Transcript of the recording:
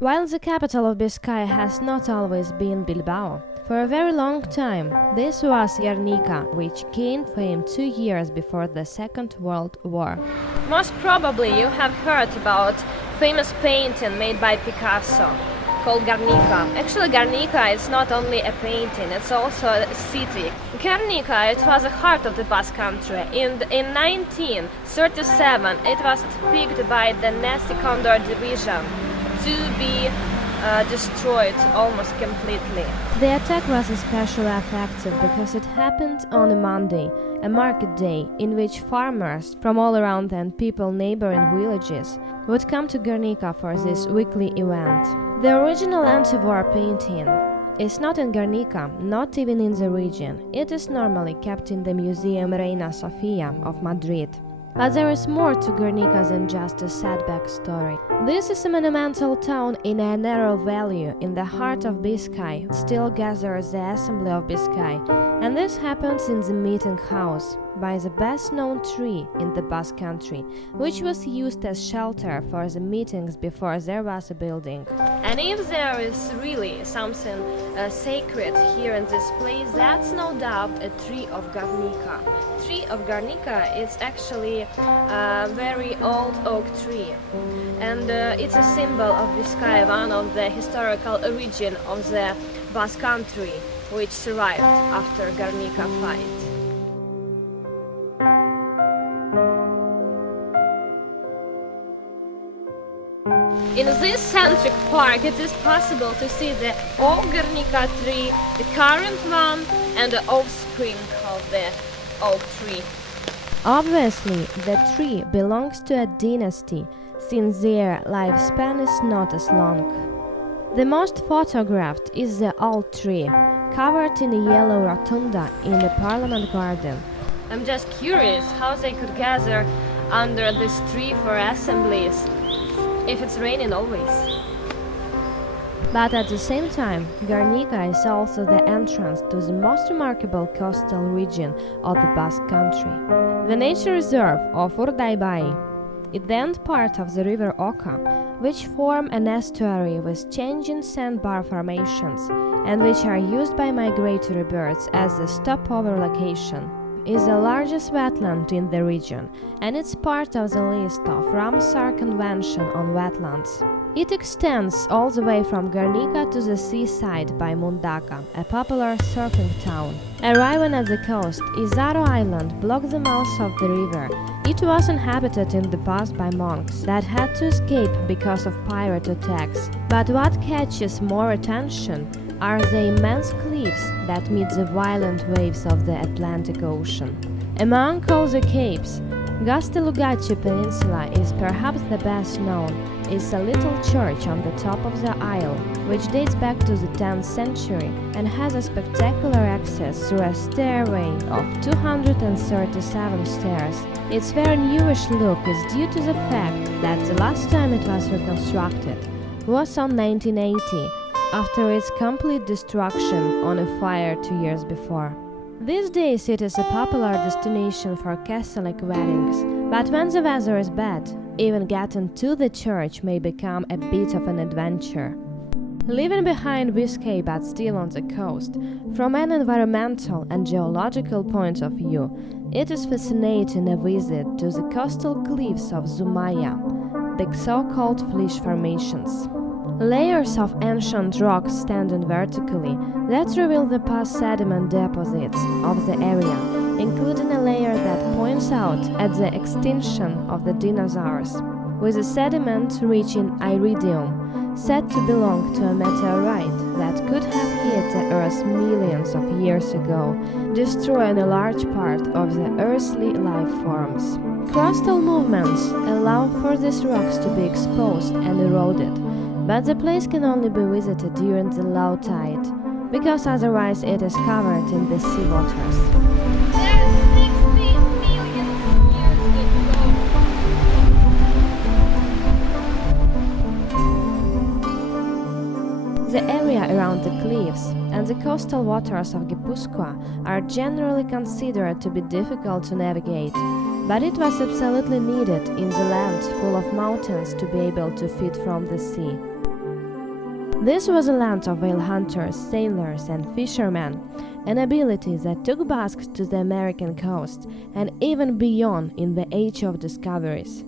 While the capital of Biscay has not always been Bilbao, for a very long time this was Gernika, which gained fame 2 years before the Second World War. Most probably you have heard about famous painting made by Picasso called Guernica. Actually, Guernica is not only a painting, it's also a city. Guernica, it was the heart of the Basque country. In 1937, it was picked by the Nazi Condor Division to be destroyed almost completely. The attack was especially effective because it happened on a Monday, a market day, in which farmers from all around and people neighboring villages would come to Gernika for this weekly event. The original anti-war painting is not in Gernika, not even in the region. It is normally kept in the Museum Reina Sofia of Madrid. But there is more to Gernika than just a sad backstory. This is a monumental town in a narrow valley in the heart of Biscay. It still gathers the Assembly of Biscay, and this happens in the meeting house, by the best-known tree in the Basque country, which was used as shelter for the meetings before there was a building. And if there is really something sacred here in this place, that's no doubt a tree of Gernika. Tree of Gernika is actually a very old oak tree, and it's a symbol of Biscay, one of the historical origin of the Basque country, which survived after Gernika fight. In this centric park, it is possible to see the old Gernika tree, the current one, and the offspring of the oak tree. Obviously, the tree belongs to a dynasty, since their lifespan is not as long. The most photographed is the old tree, covered in a yellow rotunda in the Parliament garden. I'm just curious how they could gather under this tree for assemblies if it's raining always. But at the same time, Gernika is also the entrance to the most remarkable coastal region of the Basque country, the nature reserve of Urdaibai. It then part of the river Oka, which form an estuary with changing sandbar formations and which are used by migratory birds as a stopover location. Is the largest wetland in the region, and it's part of the list of Ramsar Convention on Wetlands. It extends all the way from Gernika to the seaside by Mundaka, a popular surfing town. Arriving at the coast, Izaro Island blocked the mouth of the river. It was inhabited in the past by monks that had to escape because of pirate attacks. But what catches more attention are the immense cliffs that meet the violent waves of the Atlantic Ocean. Among all the capes, Gaztelugatxe Peninsula is perhaps the best known. It's a little church on the top of the isle, which dates back to the 10th century and has a spectacular access through a stairway of 237 stairs. Its very newish look is due to the fact that the last time it was reconstructed was on 1980, after its complete destruction on a fire 2 years before. These days it is a popular destination for Catholic weddings, but when the weather is bad, even getting to the church may become a bit of an adventure. Leaving behind Biscay but still on the coast, from an environmental and geological point of view, it is fascinating a visit to the coastal cliffs of Zumaia, the so-called flysch formations. Layers of ancient rocks standing vertically that reveal the past sediment deposits of the area, including a layer that points out at the extinction of the dinosaurs, with the sediment reaching iridium, said to belong to a meteorite that could have hit the Earth millions of years ago, destroying a large part of the earthly life forms. Coastal movements allow for these rocks to be exposed and eroded, but the place can only be visited during the low tide, because otherwise it is covered in the sea waters. The area around the cliffs and the coastal waters of Gipuzkoa are generally considered to be difficult to navigate, but it was absolutely needed in the land full of mountains to be able to feed from the sea. This was a land of whale hunters, sailors and fishermen, an ability that took Basques to the American coast and even beyond in the Age of Discoveries.